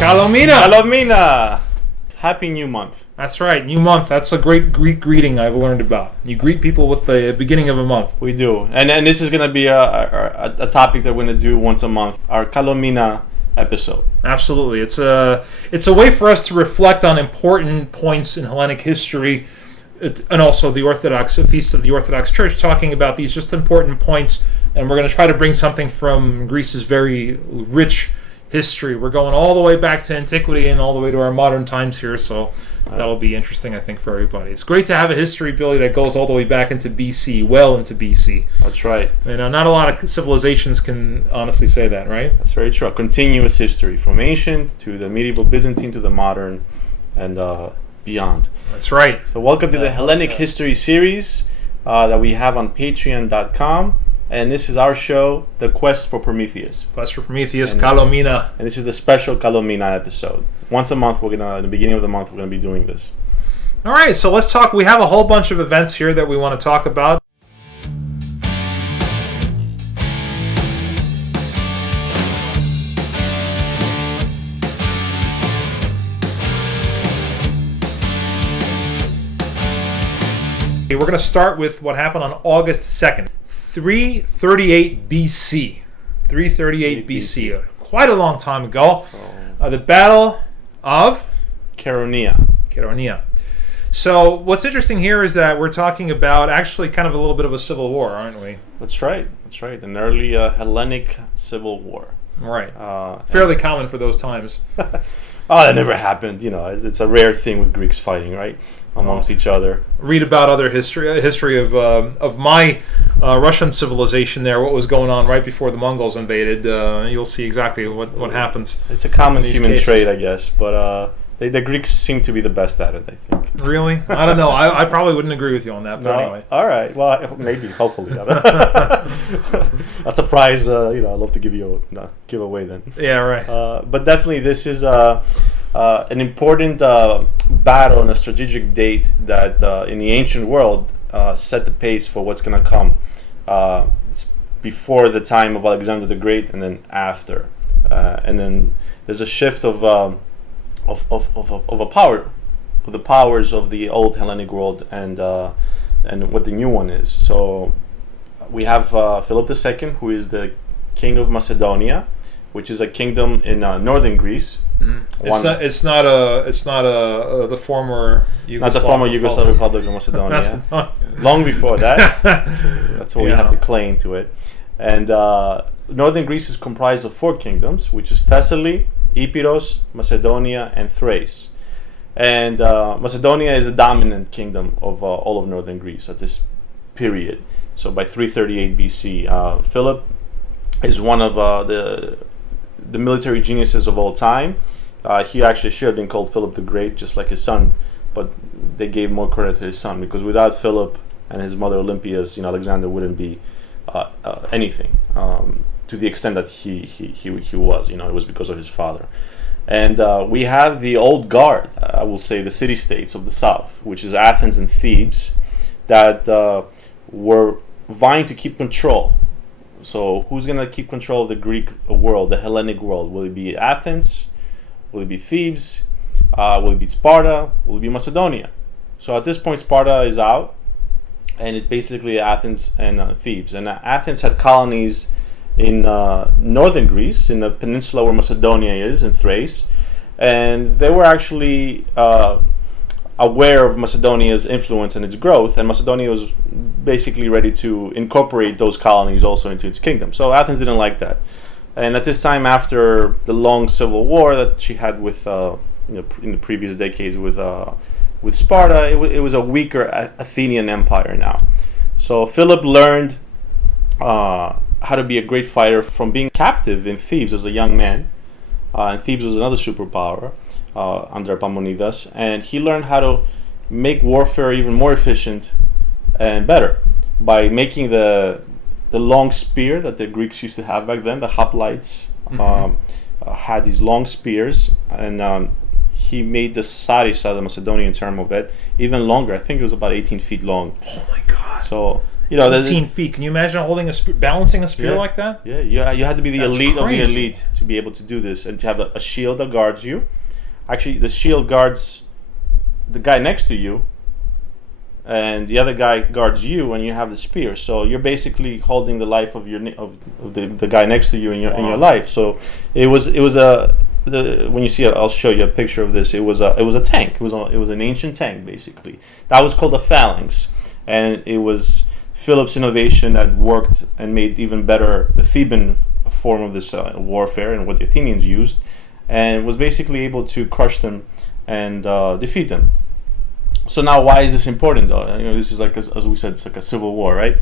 Kalo Mina! Kalo Mina! Happy New Month. That's right, new month. That's a great Greek greeting I've learned about. You greet people with the beginning of a month. We do. And this is going to be a topic that we're going to do once a month. Our Kalo Mina episode. Absolutely. It's a way for us to reflect on important points in Hellenic history and also the Orthodox Feast of the Orthodox Church, talking about these just important points. And we're going to try to bring something from Greece's very rich history. We're going all the way back to antiquity and all the way to our modern times here, so that'll be interesting, I think, for everybody. It's great to have a history, Billy, that goes all the way back into BC, well into BC. That's right. You know, not a lot of civilizations can honestly say that, right? That's very true. A continuous history, from ancient to the medieval Byzantine to the modern and beyond. That's right. So welcome to the Hellenic History series that we have on patreon.com. And this is our show, The Quest for Prometheus. Quest for Prometheus, Kalo Mina. And this is the special Kalo Mina episode. Once a month, in the beginning of the month, we're going to be doing this. All right, so let's talk. We have a whole bunch of events here that we want to talk about. We're going to start with what happened on August 2nd. 338 BC. 338 BC. Quite a long time ago. The Battle of Chaeronea. So what's interesting here is that we're talking about actually kind of a little bit of a civil war, aren't we? That's right. An early Hellenic civil war. Right. Fairly common for those times. Oh, that never happened. You know, it's a rare thing with Greeks fighting, right? Amongst each other. Read about other history of my Russian civilization there, what was going on right before the Mongols invaded. You'll see exactly what happens. It's a common human trait, I guess, but the Greeks seem to be the best at it, I think. Really? I don't know. I probably wouldn't agree with you on that, but anyway. All right. Well, maybe, hopefully. That's a prize, I'd love to give away then. Yeah, right. But definitely this is an important battle and a strategic date that in the ancient world set the pace for what's going to come. It's before the time of Alexander the Great and then after. And then there's a shift of a power, of the powers of the old Hellenic world and what the new one is. So we have Philip II, who is the king of Macedonia, which is a kingdom in northern Greece. Mm-hmm. It's not the former Yugoslav not the former Yugoslav Republic of Macedonia. Long before that, that's what we have to claim to it. And northern Greece is comprised of 4 kingdoms, which is Thessaly, Epirus, Macedonia, and Thrace. And Macedonia is the dominant kingdom of all of northern Greece at this period. So by 338 BC, Philip is one of the military geniuses of all time. He actually should have been called Philip the Great, just like his son, but they gave more credit to his son, because without Philip and his mother Olympias, Alexander wouldn't be anything to the extent that he was. It was because of his father. And we have the old guard, I will say, the city-states of the south, which is Athens and Thebes, that were vying to keep control. So who's going to keep control of the Greek world, the Hellenic world? Will it be Athens? Will it be Thebes? Will it be Sparta? Will it be Macedonia? So at this point, Sparta is out, and it's basically Athens and Thebes. And Athens had colonies in northern Greece, in the peninsula where Macedonia is, in Thrace. And they were actually aware of Macedonia's influence and its growth, and Macedonia was basically ready to incorporate those colonies also into its kingdom. So Athens didn't like that. And at this time, after the long civil war that she had with in the previous decades with Sparta, it was a weaker Athenian empire now. So Philip learned how to be a great fighter from being captive in Thebes as a young man. And Thebes was another superpower under Epaminondas, and he learned how to make warfare even more efficient and better by making the long spear that the Greeks used to have back then. The hoplites had these long spears, and he made the saris, the Macedonian term of it, even longer. I think it was about 18 feet long. Oh my God! So 18 feet. Can you imagine holding balancing a spear like that? Yeah, you had to be the That's elite crazy. of the elite to be able to do this, and to have a shield that guards you. Actually, the shield guards the guy next to you, and the other guy guards you, and you have the spear. So you're basically holding the life of the guy next to you in your life. So it was when you see it, I'll show you a picture of this. It was a tank. It was an ancient tank, basically. That was called a phalanx, and it was Philip's innovation that worked and made even better the Theban form of this warfare and what the Athenians used, and was basically able to crush them and defeat them. So now, why is this important, though? This is like, as we said, it's like a civil war, right?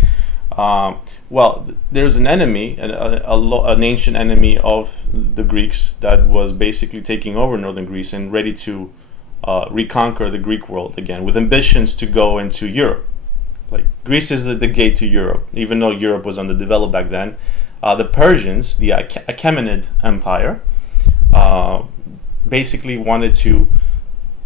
Well, there's an enemy, an ancient enemy of the Greeks that was basically taking over northern Greece and ready to reconquer the Greek world again, with ambitions to go into Europe. Like, Greece is the gate to Europe, even though Europe was underdeveloped back then. The Persians, the Achaemenid Empire, basically wanted to.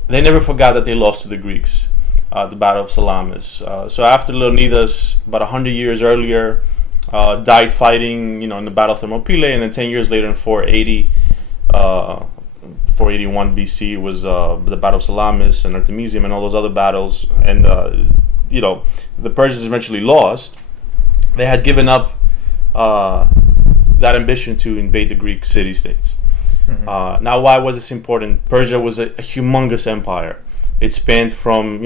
They never forgot that they lost to the Greeks, the Battle of Salamis. So after Leonidas, about 100 years earlier, died fighting, in the Battle of Thermopylae, and then 10 years later in 481 BC was the Battle of Salamis and Artemisium and all those other battles. And the Persians eventually lost. They had given up that ambition to invade the Greek city-states. Mm-hmm. Now, why was this important? Persia was a humongous empire. It spanned from,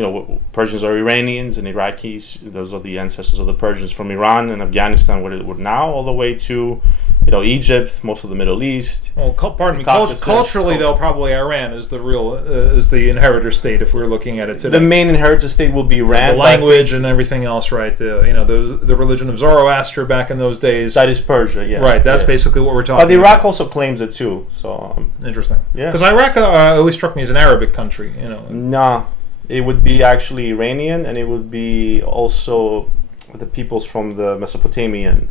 Persians are Iranians and Iraqis. Those are the ancestors of the Persians from Iran and Afghanistan, what it would now, all the way to, Egypt, most of the Middle East. Well, pardon me. Culturally, though, probably Iran is the real is the inheritor state if we're looking at it today. The main inheritor state will be Iran. The language and everything else, right? The religion of Zoroaster back in those days. That is Persia, yeah. Right. That's basically what we're talking about. But Iraq also claims it too. So interesting. Yeah. Because Iraq always struck me as an Arabic country. Nah, it would be actually Iranian, and it would be also the peoples from the Mesopotamian.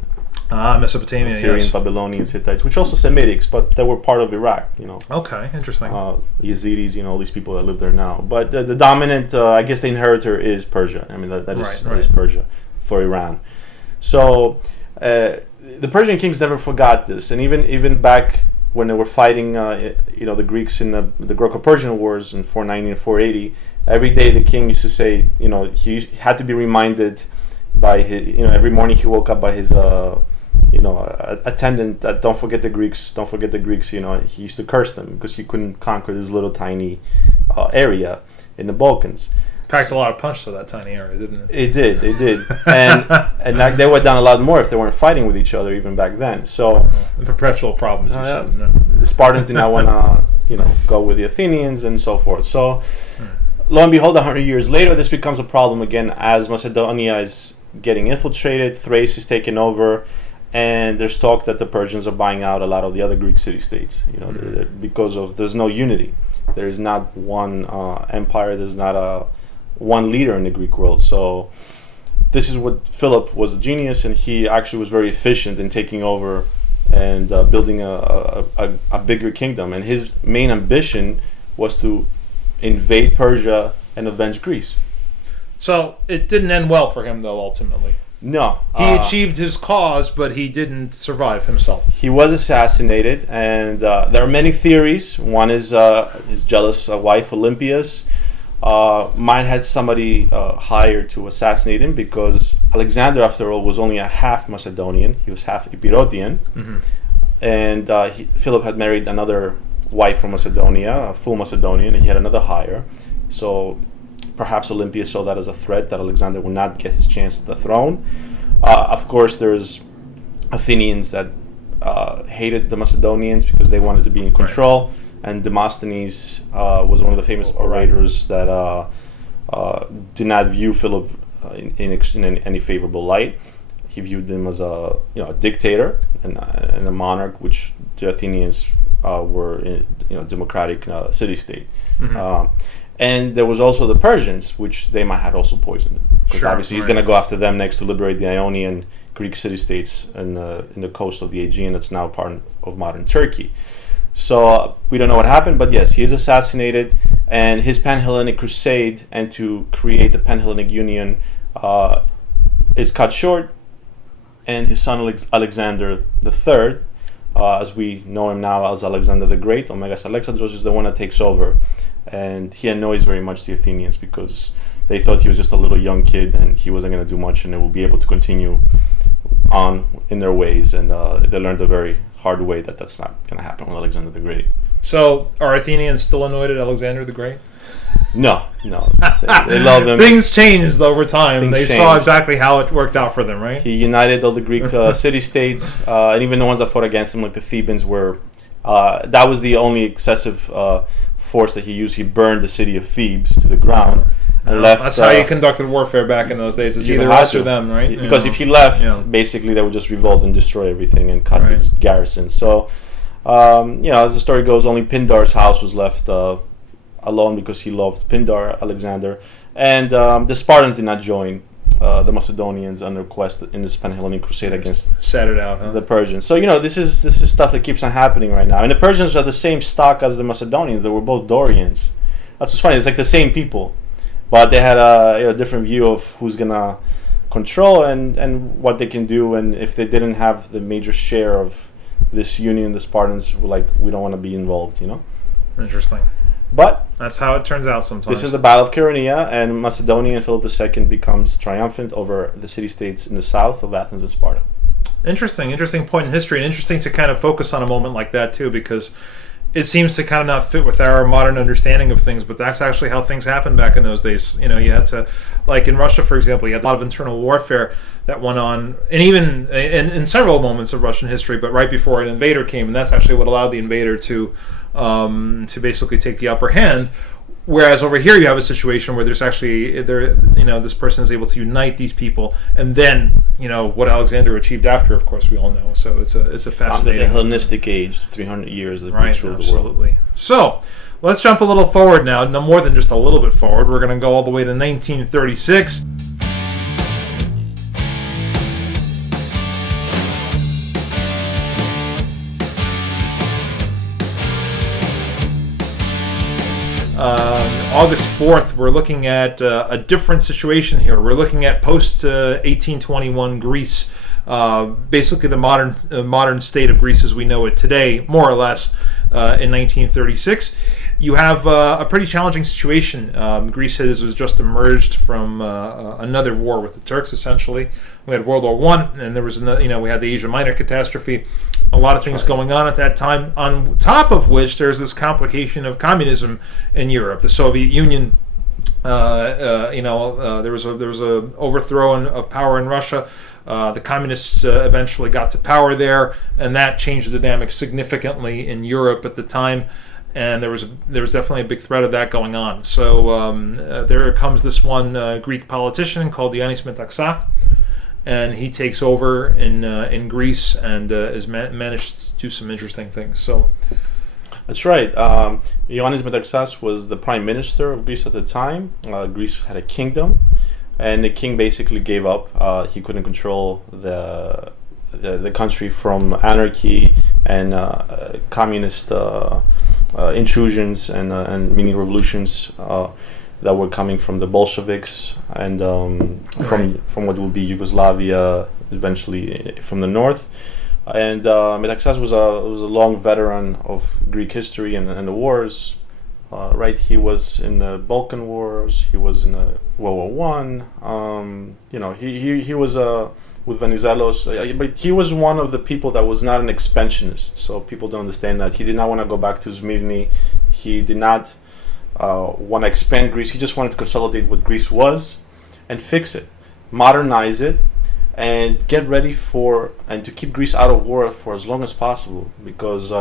Mesopotamia, Syrian, yes. Babylonians, Hittites, which also Semitics, but they were part of Iraq, Okay, interesting. Yazidis, all these people that live there now. But the dominant, I guess the inheritor is Persia. I mean, that is Persia for Iran. So the Persian kings never forgot this. And even back when they were fighting, the Greeks in the Greco-Persian wars in 490 and 480, every day the king used to say, he had to be reminded by his, every morning he woke up by his attendant that don't forget the Greeks. He used to curse them because he couldn't conquer this little tiny area in the Balkans. Packed a lot of punch to that tiny area, didn't it? It did. And they went down a lot more if they weren't fighting with each other even back then. So the perpetual problems. The Spartans did not want to go with the Athenians and so forth. So lo and behold, 100 years later, this becomes a problem again as Macedonia is getting infiltrated, Thrace is taken over, and there's talk that the Persians are buying out a lot of the other Greek city-states, because there's no unity. There is not one empire, there's not one leader in the Greek world. So this is what Philip was a genius, and he actually was very efficient in taking over and building a bigger kingdom. And his main ambition was to invade Persia and avenge Greece. So it didn't end well for him, though, ultimately. No. He achieved his cause, but he didn't survive himself. He was assassinated, and there are many theories. One is his jealous wife, Olympias, might had somebody hired to assassinate him, because Alexander, after all, was only a half Macedonian. He was half Epirotian. Mm-hmm. And Philip had married another wife from Macedonia, a full Macedonian, and he had another hire. So perhaps Olympia saw that as a threat, that Alexander would not get his chance at the throne. Of course, there's Athenians that hated the Macedonians because they wanted to be in control. Right. And Demosthenes was one of the famous orators that did not view Philip in any favorable light. He viewed him as a dictator and a monarch, which the Athenians were in democratic city-state. Mm-hmm. And there was also the Persians, which they might have also poisoned him, because obviously he's going to go after them next to liberate the Ionian Greek city-states in the coast of the Aegean that's now part of modern Turkey. So we don't know what happened, but yes, he is assassinated, and his Pan-Hellenic crusade and to create the Pan-Hellenic Union is cut short, and his son Alexander III, as we know him now as Alexander the Great, Omegas Alexandros, is the one that takes over. And he annoys very much the Athenians because they thought he was just a little young kid and he wasn't going to do much and they will be able to continue on in their ways. And they learned a very hard way that that's not going to happen with Alexander the Great. So are Athenians still annoyed at Alexander the Great? No. They love him. Things changed over time. They saw exactly how it worked out for them, right? He united all the Greek city-states, and even the ones that fought against him, like the Thebans, were... that was the only excessive force that he used. He burned the city of Thebes to the ground and left. That's how you conducted warfare back in those days. It's either us or them, right? Because if he left, basically they would just revolt and destroy everything and cut his garrison. So, as the story goes, only Pindar's house was left alone because he loved Pindar, Alexander, and the Spartans did not join the Macedonians under quest in this Pan-Hellenic crusade against the Persians. So this is stuff that keeps on happening right now. And the Persians are the same stock as the Macedonians. They were both Dorians. That's what's funny. It's like the same people, but they had a different view of who's gonna control and what they can do. And if they didn't have the major share of this union, the Spartans were like, we don't want to be involved. Interesting. But that's how it turns out sometimes. This is the Battle of Chaeronea, and Macedonian Philip II becomes triumphant over the city-states in the south of Athens and Sparta. Interesting point in history, and interesting to kind of focus on a moment like that too, because it seems to kind of not fit with our modern understanding of things, but that's actually how things happened back in those days. You had to, like in Russia, for example, you had a lot of internal warfare that went on, and even in several moments of Russian history, but right before an invader came, and that's actually what allowed the invader to basically take the upper hand. Whereas over here you have a situation where there's actually this person is able to unite these people, and then what Alexander achieved after, of course, we all know. So it's a fascinating. The Hellenistic age, 300 years that Greeks ruled the world. Absolutely. So let's jump a little forward now. No more than just a little bit forward. We're going to go all the way to 1936. August 4th, we're looking at a different situation here. We're looking at post-1821 Greece, basically the modern state of Greece as we know it today, more or less, in 1936. You have a pretty challenging situation. Greece was just emerged from another war with the Turks, essentially. We had World War I, and there was another, we had the Asia Minor catastrophe. A lot of things going on at that time, on top of which there's this complication of communism in Europe. The Soviet Union, there was a overthrow of power in Russia. The communists eventually got to power there, and that changed the dynamic significantly in Europe at the time. And there was definitely a big threat of that going on. So there comes this one Greek politician called Ioannis Metaxa, and he takes over in Greece and has managed to do some interesting things. So that's right. Ioannis Metaxas was the prime minister of Greece at the time. Greece had a kingdom, and the king basically gave up. He couldn't control the country from anarchy and communist intrusions and mini revolutions that were coming from the Bolsheviks and from what will be Yugoslavia, eventually from the north. And Metaxas was a long veteran of Greek history and the wars. He was in the Balkan Wars. He was in the World War I. He was with Venizelos, but he was one of the people that was not an expansionist. So people don't understand that he did not want to go back to Smyrni. He did not want to expand Greece. He just wanted to consolidate what Greece was and fix it, modernize it, and get ready and to keep Greece out of war for as long as possible. Because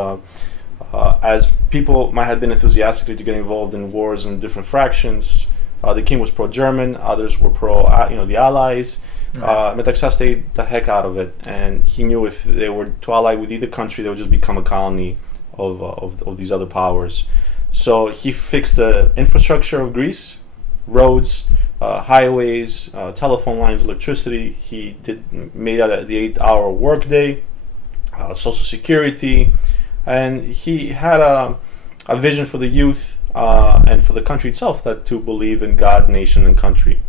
as people might have been enthusiastic to get involved in wars and different fractions, the king was pro-German, others were pro, the Allies. Metaxas stayed the heck out of it, and he knew if they were to ally with either country, they would just become a colony of these other powers. So he fixed the infrastructure of Greece, roads, highways, telephone lines, electricity. He made out the 8-hour workday, social security, and he had a vision for the youth and for the country itself, that to believe in God, nation, and country.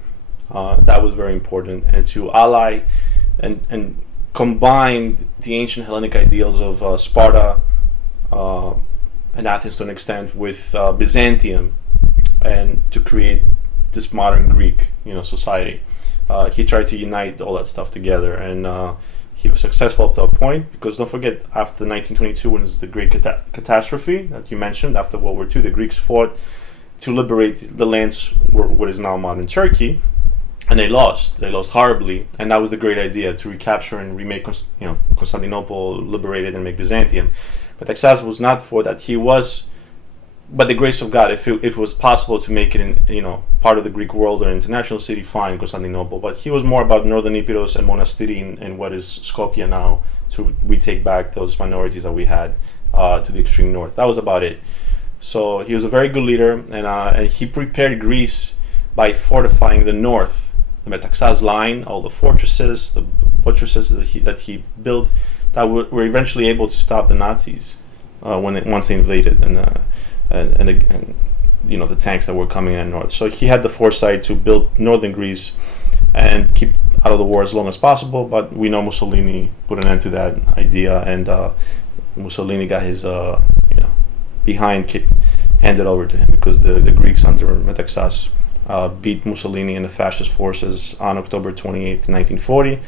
That was very important, and to ally and combine the ancient Hellenic ideals of Sparta and Athens to an extent with Byzantium, and to create this modern Greek, society. He tried to unite all that stuff together, and he was successful up to a point, because don't forget, after 1922, when it's the great catastrophe that you mentioned, after World War II, the Greeks fought to liberate the lands what is now modern Turkey, and they lost horribly, and that was the great idea, to recapture and remake Constantinople, liberate it and make Byzantium. But Metaxas was not for that. He was, by the grace of God, if it was possible to make it in part of the Greek world or international city, fine, Constantinople. But he was more about northern Epirus and Monastiri and what is Skopje now, to retake back those minorities that we had to the extreme north. That was about it. So he was a very good leader, and he prepared Greece by fortifying the north, the Metaxas line, all the fortresses, the buttresses that he built, that were eventually able to stop the Nazis once they invaded, and the tanks that were coming in north. So he had the foresight to build northern Greece and keep out of the war as long as possible. But we know Mussolini put an end to that idea, and Mussolini got his behind handed over to him, because the Greeks under Metaxas beat Mussolini and the fascist forces on October 28th, 1940,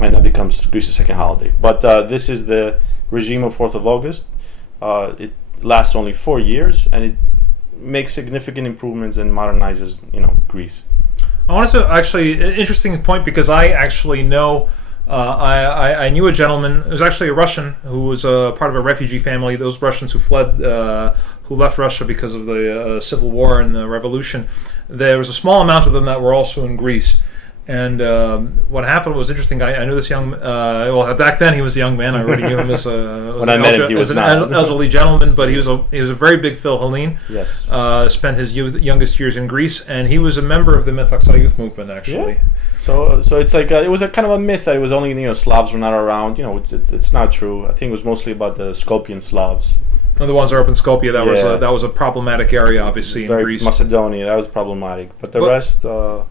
and that becomes Greece's second holiday. But this is the regime of 4th of August. It lasts only 4 years, and it makes significant improvements and modernizes, Greece. I want to actually an interesting point, because I actually know I knew a gentleman. It was actually a Russian who was part of a refugee family. Those Russians who fled, who left Russia because of the civil war and the revolution. There was a small amount of them that were also in Greece. And what happened was interesting. I knew this young. Back then he was a young man. I already knew him as when I met him, he was an not. elderly gentleman, but he was a very big Philhellene. Yes. Spent his youngest years in Greece, and he was a member of the Metaxa youth movement, actually. Yeah. So it's like it was a kind of a myth that it was only Slavs were not around. It's not true. I think it was mostly about the Skopjean Slavs. Well, the ones that are up in Skopje, that was a problematic area, obviously, in Greece. Macedonia, that was problematic, but the rest, Well,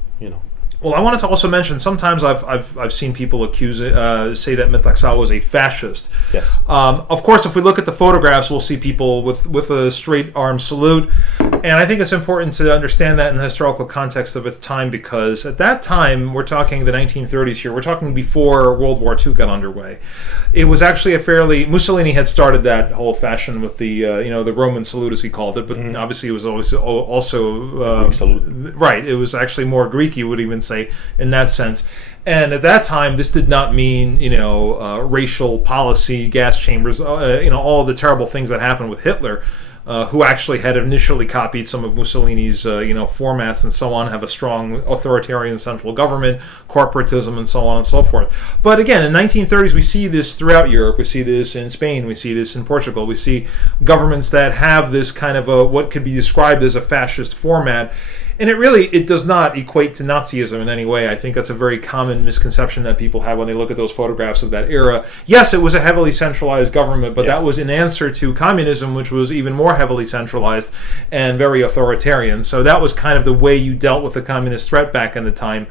I wanted to also mention, sometimes I've seen people say that Metaxa was a fascist. Yes. Of course, if we look at the photographs, we'll see people with a straight arm salute, and I think it's important to understand that in the historical context of its time, because at that time, we're talking the 1930s here. We're talking before World War II got underway. It was actually Mussolini had started that whole fashion with the the Roman salute, as he called it, but obviously it was always also Greek salute. Right. It was actually more Greek, you would even say, in that sense. And at that time, this did not mean racial policy, gas chambers, all the terrible things that happened with Hitler, who actually had initially copied some of Mussolini's formats and so on, have a strong authoritarian central government, corporatism, and so on and so forth. But again, in the 1930s, we see this throughout Europe. We see this in Spain. We see this in Portugal. We see governments that have this kind of what could be described as a fascist format. And it does not equate to Nazism in any way. I think that's a very common misconception that people have when they look at those photographs of that era. Yes, it was a heavily centralized government, but that was in answer to communism, which was even more heavily centralized and very authoritarian. So that was kind of the way you dealt with the communist threat back in the time.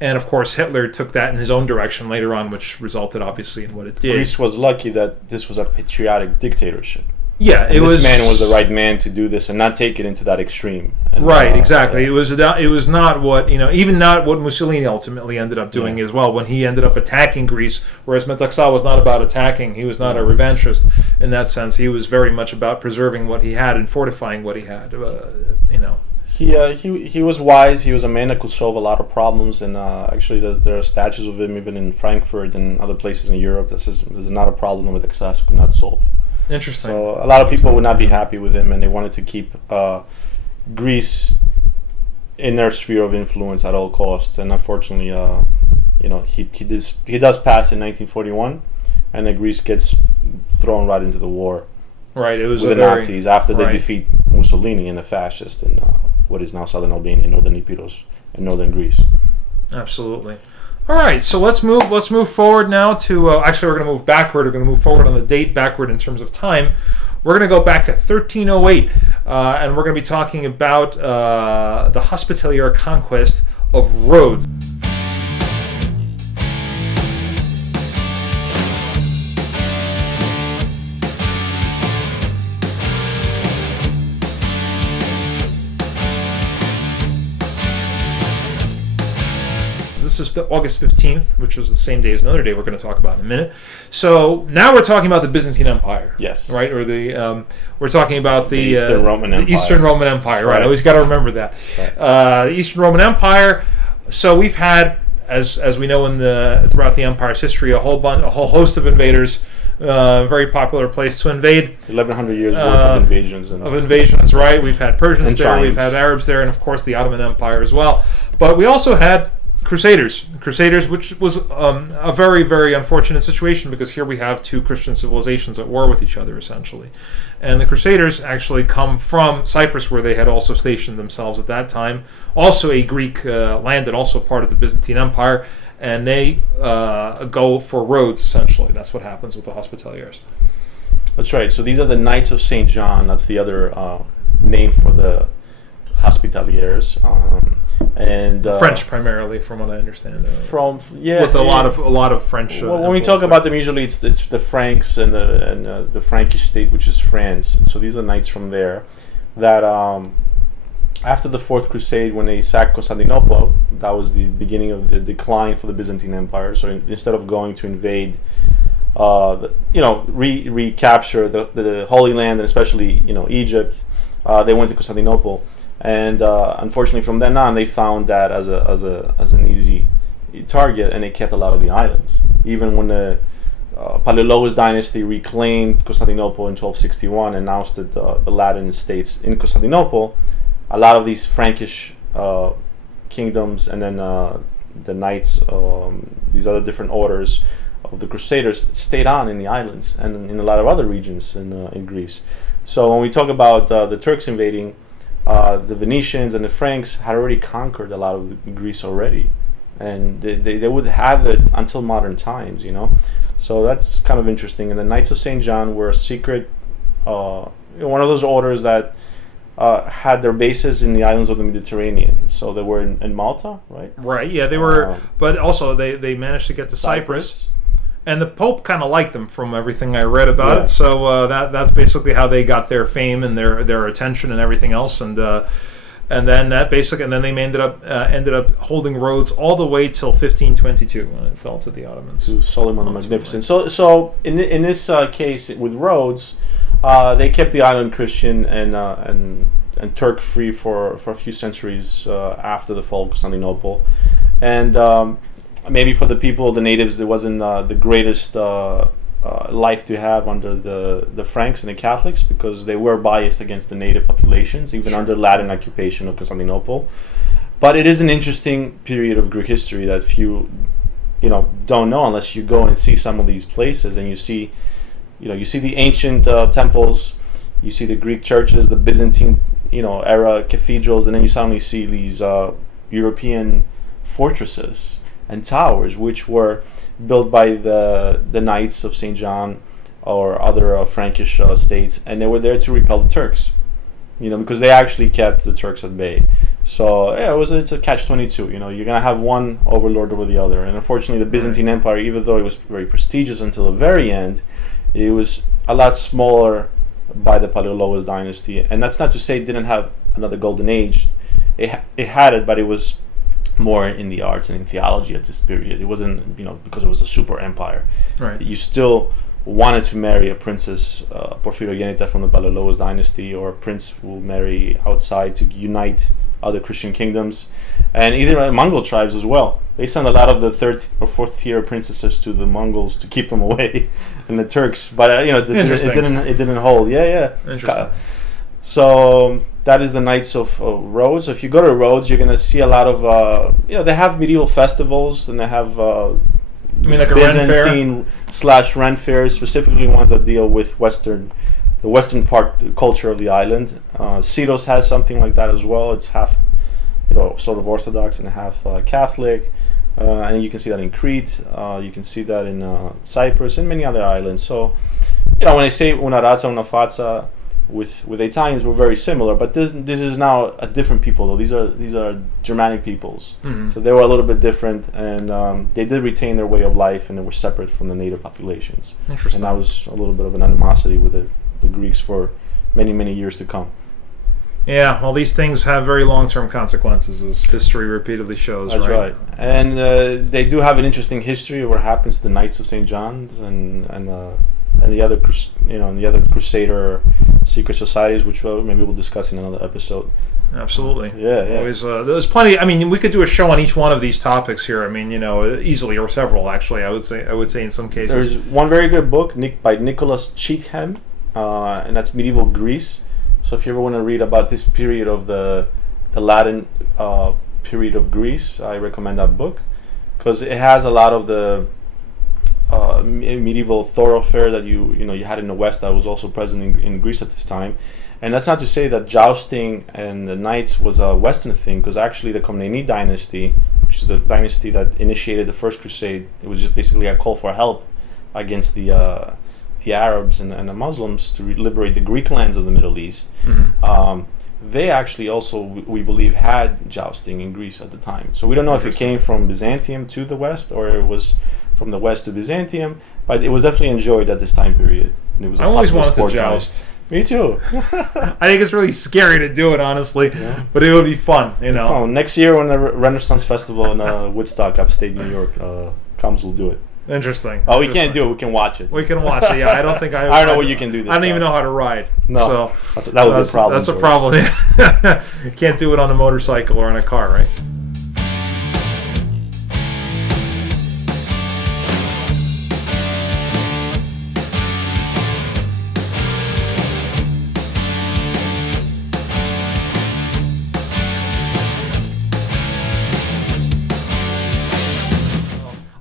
And of course, Hitler took that in his own direction later on, which resulted obviously in what it did. Greece was lucky that this was a patriotic dictatorship. Yeah, this man was the right man to do this and not take it into that extreme. And, right, exactly. It was not what even not what Mussolini ultimately ended up doing as well, when he ended up attacking Greece. Whereas Metaxa was not about attacking; he was not a revanchist in that sense. He was very much about preserving what he had and fortifying what he had. He was wise. He was a man that could solve a lot of problems, and actually there are statues of him even in Frankfurt and other places in Europe that says there's not a problem that Metaxa could not solve. Interesting. So a lot of people would not be happy with him, and they wanted to keep Greece in their sphere of influence at all costs. And unfortunately, he does pass in 1941, and then Greece gets thrown right into the war. Right. It was with the Nazis after they defeat Mussolini and the fascists in what is now southern Albania, northern Epirus, and northern Greece. Absolutely. All right, so let's move forward now to actually we're going to move backward. We're going to move forward on the date backward in terms of time. We're going to go back to 1308, and we're going to be talking about the Hospitalier conquest of Rhodes. This is the August 15th, which was the same day as another day we're going to talk about in a minute. So now we're talking about the Byzantine Empire. Yes. Right? Or we're talking about the Eastern Roman Empire. The Eastern Roman Empire, right? I always got to remember that. Right. The Eastern Roman Empire. So we've had, as we know throughout the empire's history, a whole host of invaders. Very popular place to invade. 1,100 years worth of invasions. Invasions, right? We've had Persians there, triumphs. we've had Arabs there, and of course the Ottoman Empire as well. But we also had Crusaders, which was a very, very unfortunate situation, because here we have two Christian civilizations at war with each other, essentially. And the Crusaders actually come from Cyprus, where they had also stationed themselves at that time, also a Greek land and also part of the Byzantine Empire, and they go for Rhodes, essentially. That's what happens with the Hospitaliers. That's right. So these are the Knights of St. John. That's the other name for the Hospitaliers. And French primarily, from what I understand. With a lot of French. Well, when we talk about them, usually it's the Franks and the Frankish state, which is France. So these are knights from there. That after the Fourth Crusade, when they sacked Constantinople, that was the beginning of the decline for the Byzantine Empire. So instead of going to invade, recapture the Holy Land, and especially Egypt, they went to Constantinople. And unfortunately, from then on, they found that as an easy target, and they kept a lot of the islands. Even when the Paleologus dynasty reclaimed Constantinople in 1261 and ousted the Latin states in Constantinople, a lot of these Frankish kingdoms, and then the knights, these other different orders of the Crusaders, stayed on in the islands and in a lot of other regions in Greece. So when we talk about the Turks invading, the Venetians and the Franks had already conquered a lot of Greece already, and they would have it until modern times, So that's kind of interesting. And the Knights of St. John were a secret, one of those orders that had their bases in the islands of the Mediterranean. So they were in Malta, right? Right, yeah, they were, but also they managed to get to Cyprus. And the Pope kind of liked them, from everything I read about it. So that's basically how they got their fame and their attention and everything else. And then they ended up holding Rhodes all the way till 1522, when it fell to the Ottomans. To Solomon the Magnificent. So in this case with Rhodes, they kept the island Christian and Turk free for a few centuries after the fall of Constantinople, and maybe for the people, the natives, it wasn't the greatest life to have under the Franks and the Catholics, because they were biased against the native populations, even under Latin occupation of Constantinople. But it is an interesting period of Greek history that few, don't know unless you go and see some of these places, and you see the ancient temples, you see the Greek churches, the Byzantine, era cathedrals, and then you suddenly see these European fortresses and towers, which were built by the Knights of St. John or other Frankish states, and they were there to repel the Turks, because they actually kept the Turks at bay. So it's a catch-22. You're gonna have one overlord over the other, and unfortunately, the Byzantine Empire, even though it was very prestigious until the very end, it was a lot smaller by the Paleologus dynasty. And that's not to say it didn't have another golden age. It had it, but it was more in the arts and in theology at this period. It wasn't, because it was a super empire. Right. You still wanted to marry a princess, Porphyra from the Paleologus dynasty, or a prince who will marry outside to unite other Christian kingdoms, and even Mongol tribes as well. They sent a lot of the third or fourth tier princesses to the Mongols to keep them away, and the Turks. But it didn't hold. Yeah. Interesting. So that is the Knights of Rhodes. So if you go to Rhodes, you're gonna see a lot of they have medieval festivals, and they have like a Ren fair? Byzantine/Ren fairs, specifically ones that deal with the western part culture of the island. Siros has something like that as well. It's half sort of Orthodox and half Catholic, and you can see that in Crete. You can see that in Cyprus and many other islands. So when I say una razza, una fazza, with the Italians were very similar, but this is now a different people though. These are Germanic peoples, so they were a little bit different, and they did retain their way of life, and they were separate from the native populations. Interesting. And that was a little bit of an animosity with the Greeks for many years to come. Yeah, well, these things have very long-term consequences, as history repeatedly shows. That's right. And they do have an interesting history of what happens to the Knights of St. John's and the other Crusader secret societies, which maybe we'll discuss in another episode. Absolutely. Yeah. Always, there's plenty. I mean, we could do a show on each one of these topics here. I mean, easily, or several actually. I would say in some cases. There's one very good book by Nicholas Cheetham, and that's Medieval Greece. So if you ever want to read about this period of the Latin period of Greece, I recommend that book, because it has a lot of the medieval thoroughfare that you had in the West that was also present in Greece at this time. And that's not to say that jousting and the knights was a Western thing, because actually the Komneni dynasty, which is the dynasty that initiated the First Crusade, it was just basically a call for help against the Arabs and the Muslims to liberate the Greek lands of the Middle East. They actually also, we believe, had jousting in Greece at the time. So we don't know if it came from Byzantium to the West, or it was from the West to Byzantium, but it was definitely enjoyed at this time period. And it was I always wanted to joust. Me too. I think it's really scary to do it, honestly, but it would be fun. It's fun. Next year when the Renaissance Festival in Woodstock, upstate New York, comes, we'll do it. Interesting. Oh, we can't do it. We can watch it. We can watch it. Yeah, I don't think I. I don't know what you can do. I don't even know how to ride. No, so that would be a problem. That's a problem. You can't do it on a motorcycle or in a car, right?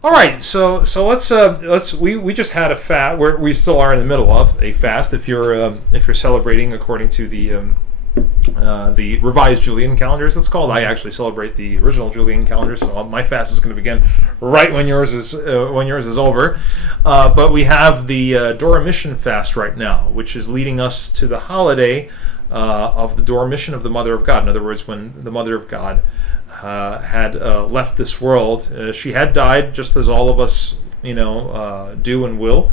All right, so let's we just had a fast. We still are in the middle of a fast. If you're celebrating according to the revised Julian calendars, it's called. I actually celebrate the original Julian calendar, so my fast is going to begin right when yours is over. But we have the Dormition fast right now, which is leading us to the holiday of the Dormition of the Mother of God. In other words, when the Mother of God had left this world. She had died, just as all of us, do and will.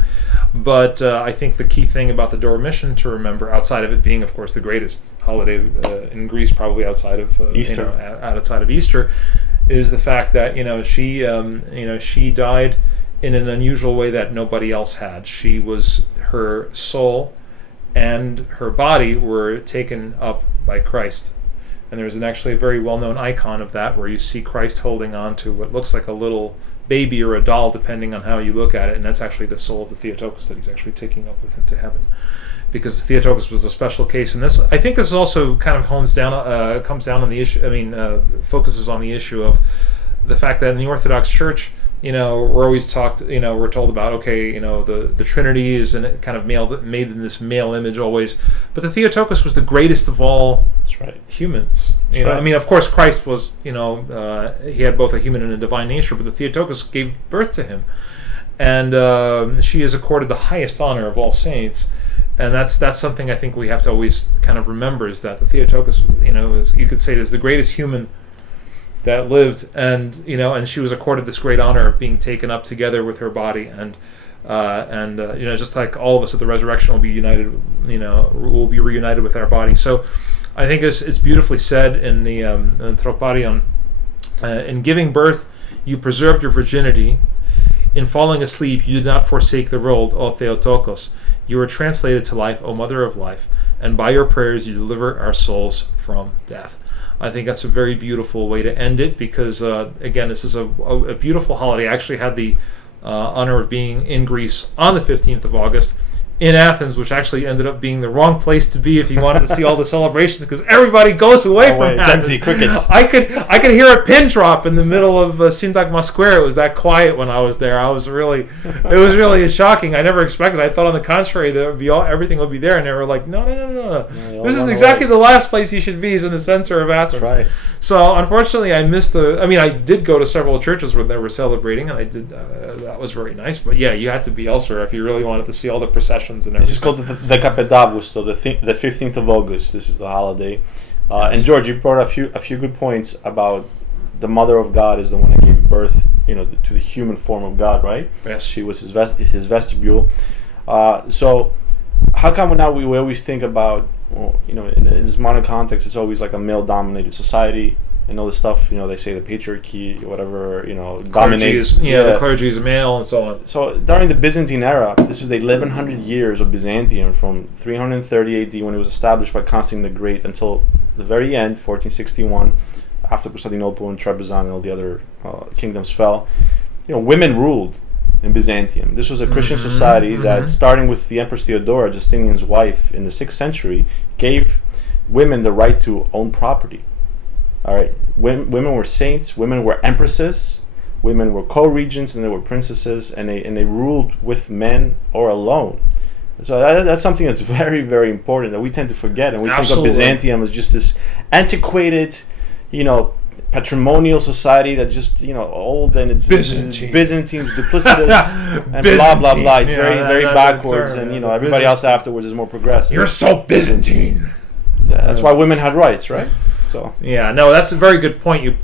But I think the key thing about the Dormition to remember, outside of it being, of course, the greatest holiday in Greece, probably outside of Easter, outside of Easter, is the fact that she died in an unusual way that nobody else had. Her soul and her body were taken up by Christ. And there's actually a very well-known icon of that, where you see Christ holding on to what looks like a little baby or a doll, depending on how you look at it, and that's actually the soul of the Theotokos that he's actually taking up with him to heaven, because the Theotokos was a special case. And this, I think, this also kind of comes down on the issue. Focuses on the issue of the fact that in the Orthodox Church, we're always we're told about, the Trinity is kind of made in this male image always, but the Theotokos was the greatest of all humans. Of course, Christ was, he had both a human and a divine nature, but the Theotokos gave birth to him, and she is accorded the highest honor of all saints. And that's something I think we have to always kind of remember, is that the Theotokos, you could say, is the greatest human that lived, and she was accorded this great honor of being taken up together with her body, and just like all of us at the resurrection will be united, we'll be reunited with our body. So I think it's beautifully said in the Troparion, in giving birth you preserved your virginity, in falling asleep you did not forsake the world, O Theotokos. You were translated to life, O Mother of Life, and by your prayers you deliver our souls from death. I think that's a very beautiful way to end it, because, again, this is a beautiful holiday. I actually had the honor of being in Greece on the 15th of August, in Athens, which actually ended up being the wrong place to be if you wanted to see all the celebrations, because everybody goes away from Athens. It's empty, crickets. I could hear a pin drop in the middle of Syntagma Square. It was that quiet when I was there. It was really shocking. I never expected. I thought, on the contrary, that everything would be there, and they were like, no. This is exactly the last place you should be, is in the center of Athens. That's right. So unfortunately, I missed I did go to several churches where they were celebrating, and I did. That was very nice. But yeah, you had to be elsewhere if you really wanted to see all the processions processions and everything. This is called the Dekapentavgoustos, the 15th of August. This is the holiday. And George, you brought a few good points about the Mother of God is the one that gave birth, to the human form of God, right? Yes. She was his vestibule. So how come now we always think about, in this modern context, it's always like a male-dominated society and all this stuff. They say the patriarchy, whatever, dominates. The clergy is male and so on. So during the Byzantine era, this is the 1100 years of Byzantium, from 330 AD when it was established by Constantine the Great until the very end, 1461, after Constantinople and Trebizond and all the other kingdoms fell. Women ruled in Byzantium. This was a Christian society that, starting with the Empress Theodora, Justinian's wife, in the 6th century, gave women the right to own property. All right, women were saints, women were empresses, women were co-regents, and they were princesses, and they ruled with men or alone. So that's something that's very, very important that we tend to forget, and we think of Byzantium as just this antiquated, patrimonial society that just old, and it's Byzantine's duplicitous and blah blah blah. It's very backwards, and everybody else afterwards is more progressive. You're so Byzantine. Yeah, that's why women had rights, right? So that's a very good point you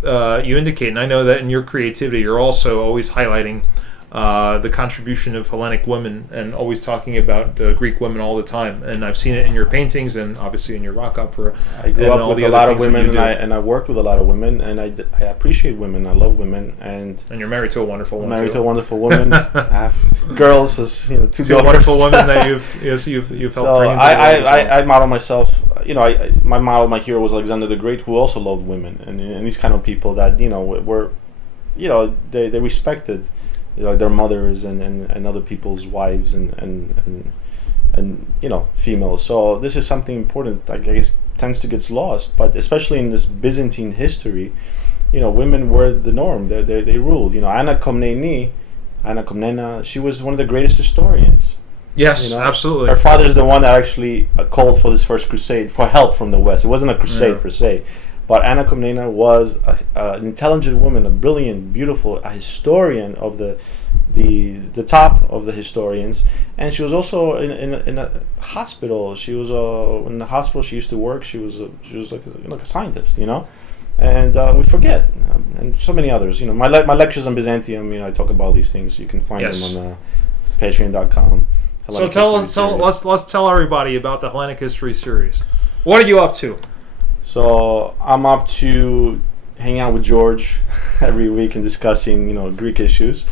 indicate, and I know that in your creativity you're also always highlighting the contribution of Hellenic women, and always talking about Greek women all the time. And I've seen it in your paintings, and obviously in your rock opera. I grew up with a lot of women, and I worked with a lot of women, and I appreciate women. I love women, and you're married to a wonderful woman. Married to a wonderful woman. I have girls, as two wonderful women that you've helped bring into the world. I model myself. My model, my hero was Alexander the Great, who also loved women, and these kind of people that were, they respected, their mothers and other people's wives and females. So this is something important, I guess, tends to get lost, but especially in this Byzantine history, women were the norm. They ruled. Anna Komnena, she was one of the greatest historians. Yes, absolutely. Her father's the one that actually called for this first crusade for help from the West. It wasn't a crusade per se, but Anna Komnena was an intelligent woman, a brilliant, beautiful, a historian of the top of the historians, and she was also in a hospital. She was in the hospital she used to work. She was like a scientist, and we forget, and so many others. My lectures on Byzantium. I talk about these things. You can find them on Patreon.com. Let's tell everybody about the Hellenic History series. What are you up to? So I'm up to hanging out with George every week and discussing, Greek issues.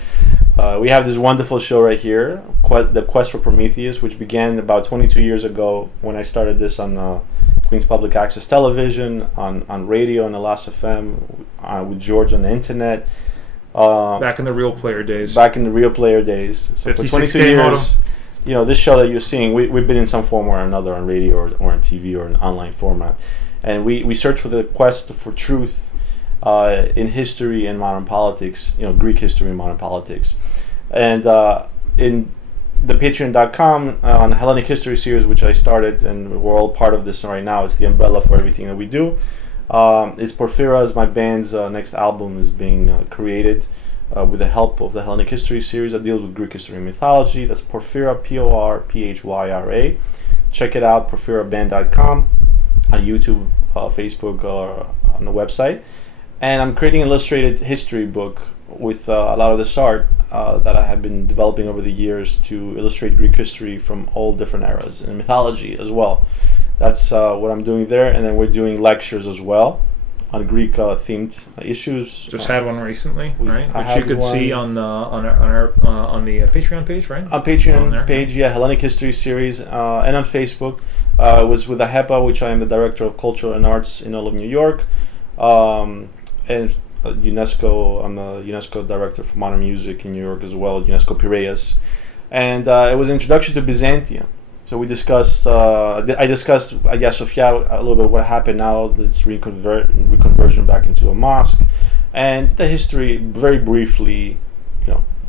We have this wonderful show right here, The Quest for Prometheus, which began about 22 years ago when I started this on Queen's Public Access Television, on radio, on Alas FM, with George on the internet. Back in the Real Player days. So for 22 years, this show that you're seeing, we've been in some form or another on radio or on TV or an online format. And we search for the quest for truth in history and modern politics, Greek history and modern politics. And in the Patreon.com on the Hellenic History series, which I started, and we're all part of this right now, it's the umbrella for everything that we do. It's Porphyra, as my band's next album is being created with the help of the Hellenic History series that deals with Greek history and mythology. That's Porphyra, Porphyra. Check it out, porphyraband.com. On YouTube, Facebook, or on the website. And I'm creating an illustrated history book with a lot of this art that I have been developing over the years to illustrate Greek history from all different eras, and mythology as well. That's what I'm doing there. And then we're doing lectures as well on Greek themed issues. Just had one recently, right? Which you could see on the Patreon page, right? On Patreon page, Hellenic History series, and on Facebook. It was with the HEPA, which I am the Director of Culture and Arts in all of New York, and UNESCO. I'm the UNESCO Director for Modern Music in New York as well, UNESCO Piraeus, and it was an introduction to Byzantium. So we discussed, I discussed, Sofia, a little bit what happened now. It's reconversion back into a mosque, and the history very briefly,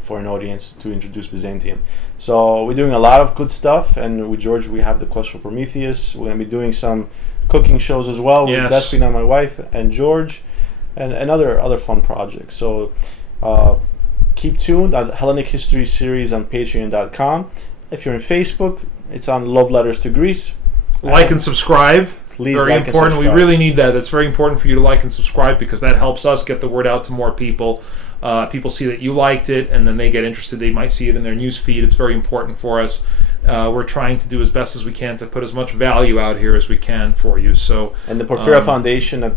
for an audience to introduce Byzantium. So we're doing a lot of good stuff, and with George we have the Quest for Prometheus. We're going to be doing some cooking shows as well with Despina, my wife, and George, and other fun projects. So keep tuned on the Hellenic History series on Patreon.com. If you're in Facebook, it's on Love Letters to Greece. Like and subscribe. Please very like important. and We subscribe. really need that. It's very important for you to like and subscribe because that helps us get the word out to more people. People see that you liked it, and then they get interested. They might see it in their news feed. It's very important for us. We're trying to do as best as we can to put as much value out here as we can for you. So, and the Porphyra Foundation that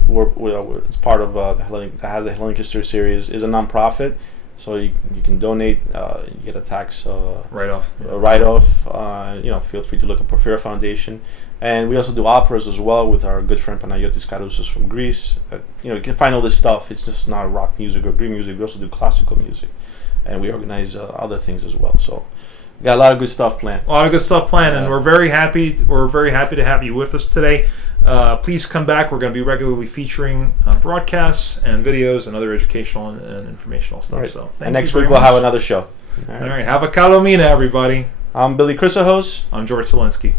it's part of the Hellenic, that has a Hellenic History series, is a nonprofit. So you can donate. You get a tax write-off. Feel free to look at Porphyra Foundation. And we also do operas as well with our good friend Panagiotis from Greece. You can find all this stuff. It's just not rock music or Greek music. We also do classical music, and we organize other things as well. So we got a lot of good stuff planned. And we're very happy. We're very happy to have you with us today. Please come back. We're going to be regularly featuring broadcasts and videos and other educational and informational stuff. Right. So, and next week we'll have another show. All right. Have a Kalo Mina, everybody. I'm Billy Chrysahos. I'm George Zelensky.